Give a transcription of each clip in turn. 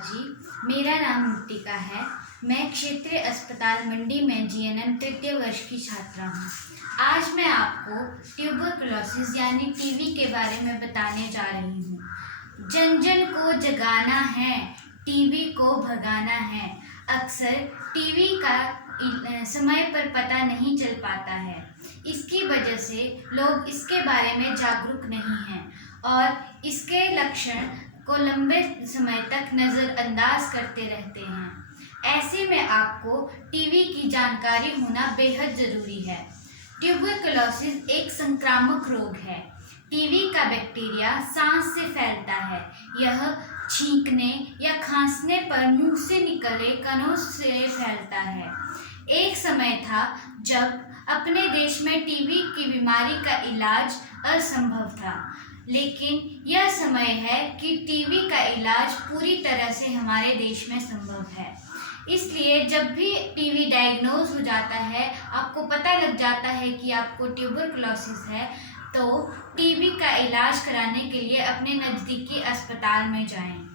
जी। मेरा नाम मुक्तिका है। मैं क्षेत्रीय अस्पताल मंडी में जीएनएम तृतीय वर्ष की छात्रा हूँ। आज मैं आपको ट्यूबरकुलोसिस यानी टीबी के बारे में बताने जा रही हूँ। जन जन को जगाना है, टीबी को भगाना है। अक्सर टीबी का समय पर पता नहीं चल पाता है। इसकी वजह से लोग इसके बारे में जागरूक नहीं हैं और इसके लक्षण को लंबे समय तक नज़रअंदाज करते रहते हैं। ऐसे में आपको टीबी की जानकारी होना बेहद ज़रूरी है। ट्यूबरकुलोसिस एक संक्रामक रोग है। टीबी का बैक्टीरिया सांस से फैलता है। यह छींकने या खांसने पर मुंह से निकले कणों से फैलता है। एक समय था जब अपने देश में टीबी की बीमारी का इलाज असंभव था, लेकिन यह समय है कि टीबी का इलाज पूरी तरह से हमारे देश में संभव है। इसलिए जब भी टीबी डायग्नोज हो जाता है, आपको पता लग जाता है कि आपको ट्यूबरकुलोसिस है, तो टीबी का इलाज कराने के लिए अपने नज़दीकी अस्पताल में जाएं।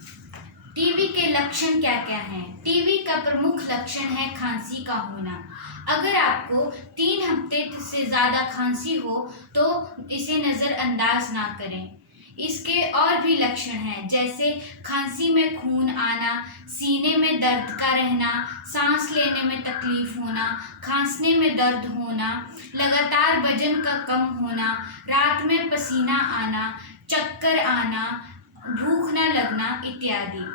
टीबी के लक्षण क्या क्या हैं? टीबी का प्रमुख लक्षण है खांसी का होना। अगर आपको 3 हफ्ते से ज़्यादा खांसी हो तो इसे नज़रअंदाज ना करें। इसके और भी लक्षण हैं, जैसे खांसी में खून आना, सीने में दर्द का रहना, सांस लेने में तकलीफ होना, खांसने में दर्द होना, लगातार वजन का कम होना, रात में पसीना आना, चक्कर आना, भूख न लगना इत्यादि।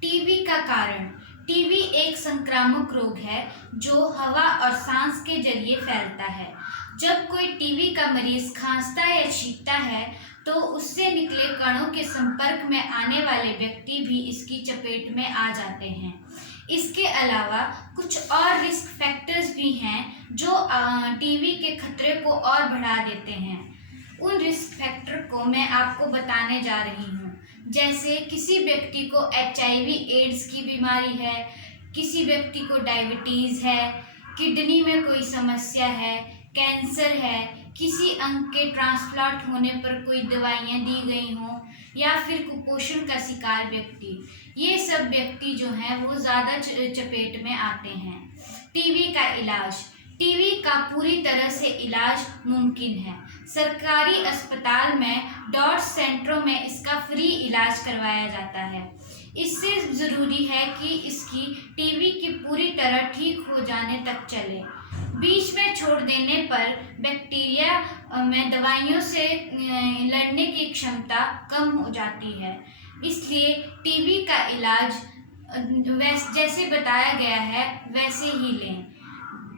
टीबी का कारण। टीबी एक संक्रामक रोग है जो हवा और सांस के जरिए फैलता है। जब कोई टीबी का मरीज खांसता या छींकता है तो उससे निकले कणों के संपर्क में आने वाले व्यक्ति भी इसकी चपेट में आ जाते हैं। इसके अलावा कुछ और रिस्क फैक्टर्स भी हैं जो टीबी के खतरे को और बढ़ा देते हैं। उन रिस्क फैक्टर को मैं आपको बताने जा रही हूँ। जैसे किसी व्यक्ति को HIV एड्स की बीमारी है, किसी व्यक्ति को डायबिटीज़ है, किडनी में कोई समस्या है, कैंसर है, किसी अंग के ट्रांसप्लांट होने पर कोई दवाइयाँ दी गई हों, या फिर कुपोषण का शिकार व्यक्ति। ये सब व्यक्ति जो हैं वो ज़्यादा चपेट में आते हैं। टीबी का इलाज। टीबी का पूरी तरह से इलाज मुमकिन है। सरकारी अस्पताल में डॉट सेंटरों में इसका फ्री इलाज करवाया जाता है। इससे ज़रूरी है कि इसकी टीबी की पूरी तरह ठीक हो जाने तक चले। बीच में छोड़ देने पर बैक्टीरिया में दवाइयों से लड़ने की क्षमता कम हो जाती है। इसलिए टीबी का इलाज जैसे बताया गया है वैसे ही लें।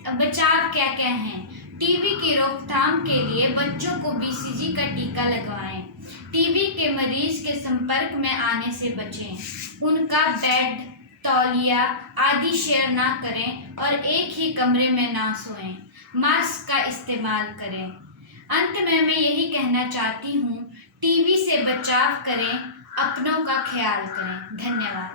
बचाव क्या क्या हैं? टीबी की रोकथाम के लिए बच्चों को BCG का टीका लगवाएं। टीबी के मरीज के संपर्क में आने से बचें। उनका बेड, तौलिया आदि शेयर ना करें और एक ही कमरे में ना सोएं। मास्क का इस्तेमाल करें। अंत में मैं यही कहना चाहती हूँ, टीबी से बचाव करें, अपनों का ख्याल करें। धन्यवाद।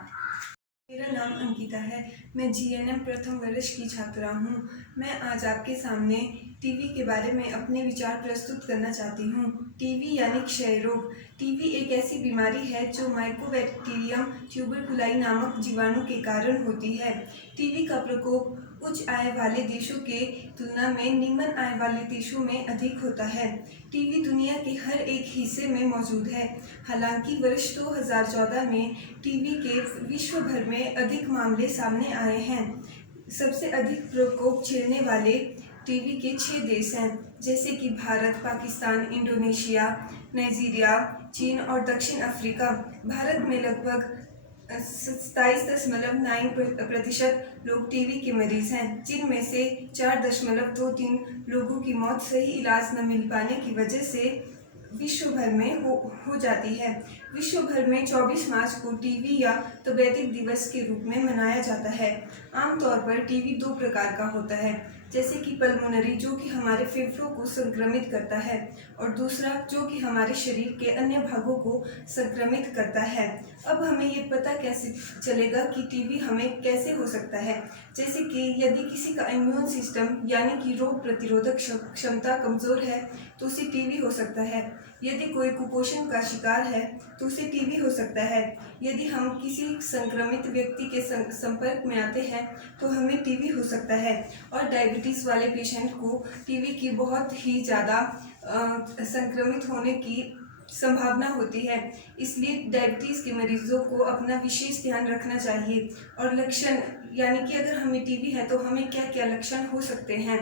मेरा नाम अंकिता है। मैं जीएनएम प्रथम वर्ष की छात्रा हूँ। मैं आज आपके सामने टीबी के बारे में अपने विचार प्रस्तुत करना चाहती हूँ। टीबी यानी क्षय रोग। टीबी एक ऐसी बीमारी है जो माइकोबैक्टीरियम ट्यूबरकुलाई नामक जीवाणु के कारण होती है। टीबी का प्रकोप उच्च आय वाले देशों के तुलना में निम्न आय वाले देशों में अधिक होता है। टीबी दुनिया के हर एक हिस्से में मौजूद है। हालांकि वर्ष 2014 में टीबी के विश्व भर में अधिक मामले सामने आए हैं। सबसे अधिक प्रकोप झेलने वाले टीबी के 6 देश हैं, जैसे कि भारत, पाकिस्तान, इंडोनेशिया, नाइजीरिया, चीन और दक्षिण अफ्रीका। भारत में लगभग 27.9% लोग टीबी के मरीज हैं, जिनमें से 4.23 लोगों की मौत सही इलाज न मिल पाने की वजह से विश्व भर में हो जाती है। विश्व भर में 24 मार्च को टीबी या तपेदिक दिवस के रूप में मनाया जाता है। आमतौर पर टीबी 2 प्रकार का होता है, जैसे कि पल्मोनरी, जो कि हमारे फेफड़ों को संक्रमित करता है, और दूसरा जो कि हमारे शरीर के अन्य भागों को संक्रमित करता है। अब हमें ये पता कैसे चलेगा कि टीबी हमें कैसे हो सकता है। जैसे कि यदि किसी का इम्यून सिस्टम यानी कि रोग प्रतिरोधक क्षमता कमज़ोर है तो उसे टीबी हो सकता है। यदि कोई कुपोषण का शिकार है तो उसे टीबी हो सकता है। यदि हम किसी संक्रमित व्यक्ति के संपर्क में आते हैं तो हमें टीबी हो सकता है। और डायबिटीज़ वाले पेशेंट को टीबी की बहुत ही ज़्यादा संक्रमित होने की संभावना होती है। इसलिए डायबिटीज़ के मरीजों को अपना विशेष ध्यान रखना चाहिए। और लक्षण यानी कि अगर हमें टीबी है तो हमें क्या क्या लक्षण हो सकते हैं।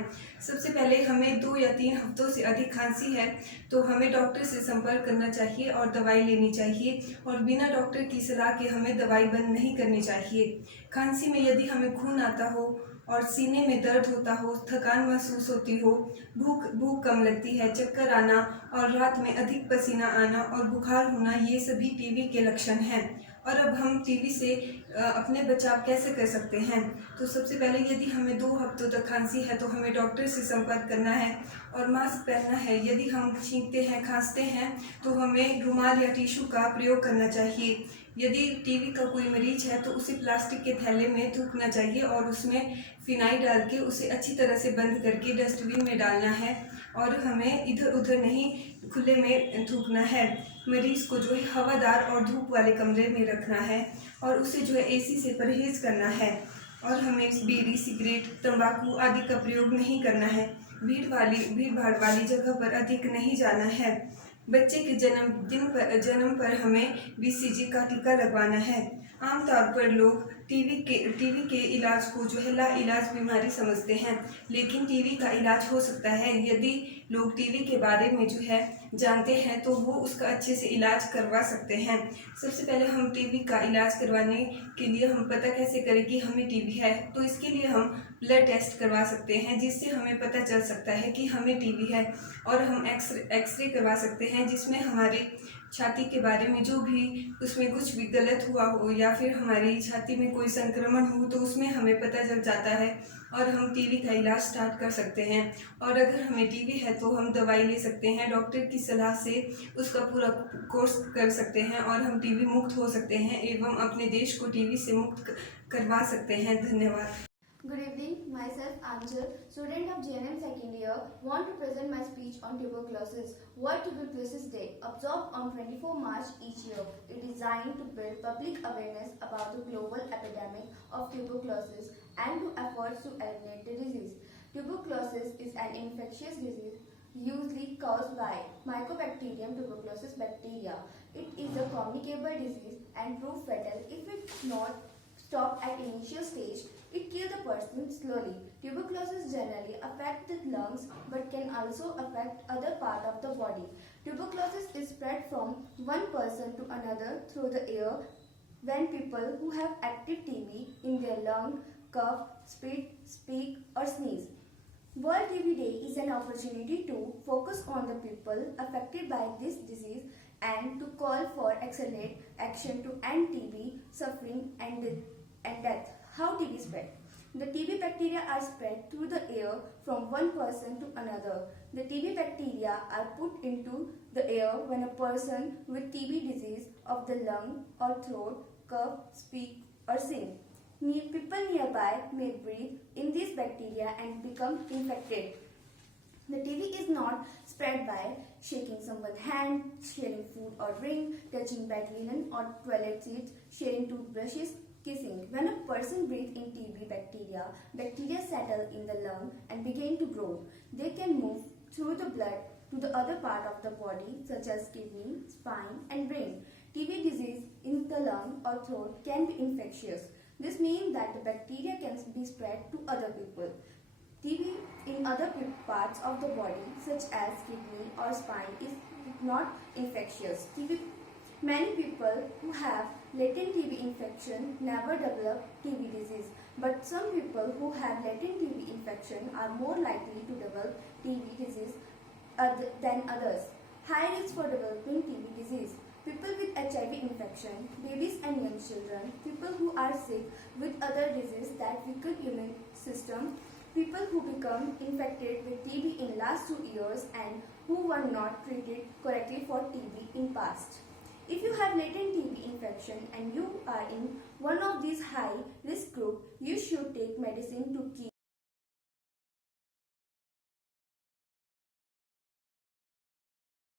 सबसे पहले हमें 2 या 3 हफ्तों से अधिक खांसी है तो हमें डॉक्टर से संपर्क करना चाहिए और दवाई लेनी चाहिए, और बिना डॉक्टर की सलाह के हमें दवाई बंद नहीं करनी चाहिए। खांसी में यदि हमें खून आता हो और सीने में दर्द होता हो, थकान महसूस होती हो, भूख कम लगती है, चक्कर आना और रात में अधिक पसीना आना और बुखार होना, ये सभी टीबी के लक्षण हैं। और अब हम टीबी से अपने बचाव कैसे कर सकते हैं। तो सबसे पहले यदि हमें 2 हफ्तों तक खांसी है तो हमें डॉक्टर से संपर्क करना है और मास्क पहनना है। यदि हम छींकते हैं, खांसते हैं तो हमें रुमाल या टिश्यू का प्रयोग करना चाहिए। यदि टीबी का कोई मरीज है तो उसे प्लास्टिक के थैले में थूकना चाहिए और उसमें फिनाइल डाल के उसे अच्छी तरह से बंद करके डस्टबिन में डालना है, और हमें इधर उधर नहीं खुले में थूकना है। मरीज को जो है हवादार और धूप वाले कमरे में रखना है और उसे जो है एसी से परहेज़ करना है। और हमें बीड़ी, सिगरेट, तंबाकू आदि का प्रयोग नहीं करना है। भीड़ भाड़ वाली जगह पर अधिक नहीं जाना है। बच्चे के जन्म पर हमें बीसीजी का टीका लगवाना है। आमतौर पर लोग टीबी के इलाज को जो है लाइलाज बीमारी समझते हैं, लेकिन टीबी का इलाज हो सकता है। यदि लोग टीबी के बारे में जो है जानते हैं तो वो उसका अच्छे से इलाज करवा सकते हैं। सबसे पहले हम टीबी का इलाज करवाने के लिए हम पता कैसे करें कि हमें टीबी है, तो इसके लिए हम ब्लड टेस्ट करवा सकते हैं जिससे हमें पता चल सकता है कि हमें टीबी है। और हम एक्सरे करवा सकते हैं जिसमें हमारे छाती के बारे में जो भी उसमें कुछ भी गलत हुआ हो या फिर हमारी छाती में कोई संक्रमण हो तो उसमें हमें पता चल जाता है और हम टीबी का इलाज स्टार्ट कर सकते हैं। और अगर हमें टीबी है तो हम दवाई ले सकते हैं, डॉक्टर की सलाह से उसका पूरा कोर्स कर सकते हैं और हम टीबी मुक्त हो सकते हैं एवं अपने देश को टीबी से मुक्त करवा सकते हैं। धन्यवाद। Good evening, myself Anjal, student of GNM second year, want to present my speech on tuberculosis. World Tuberculosis Day, observed on 24 March each year, is designed to build public awareness about the global epidemic of tuberculosis and to efforts to eliminate the disease. Tuberculosis is an infectious disease usually caused by Mycobacterium tuberculosis bacteria. It is a communicable disease and prove fatal if it's not stopped at initial stage. It kills the person slowly. Tuberculosis generally affects the lungs but can also affect other part of the body. Tuberculosis is spread from one person to another through the air when people who have active TB in their lung cough, spit, speak or sneeze. World TB Day is an opportunity to focus on the people affected by this disease and to call for accelerate action to end TB suffering and death. How TB spread? The TB bacteria are spread through the air from one person to another. The TB bacteria are put into the air when a person with TB disease of the lung or throat cough, speak or sing. People nearby may breathe in these bacteria and become infected. The TB is not spread by shaking someone's hand, sharing food or drink, touching bed linen or toilet seats, sharing toothbrushes, kissing. When a person breathes in TB bacteria settle in the lung and begin to grow. They can move through the blood to the other part of the body such as kidney, spine and brain. TB disease in the lung or throat can be infectious. This means that the bacteria can be spread to other people. TB in other parts of the body such as kidney or spine is not infectious. Many people who have latent TB infection never develop TB disease, but some people who have latent TB infection are more likely to develop TB disease than others. High risk for developing TB disease. People with HIV infection, babies and young children, people who are sick with other diseases that weaken immune system, people who become infected with TB in last 2 years and who were not treated correctly for TB in past. If you have latent TB infection and you are in one of these high risk group, you should take medicine to keep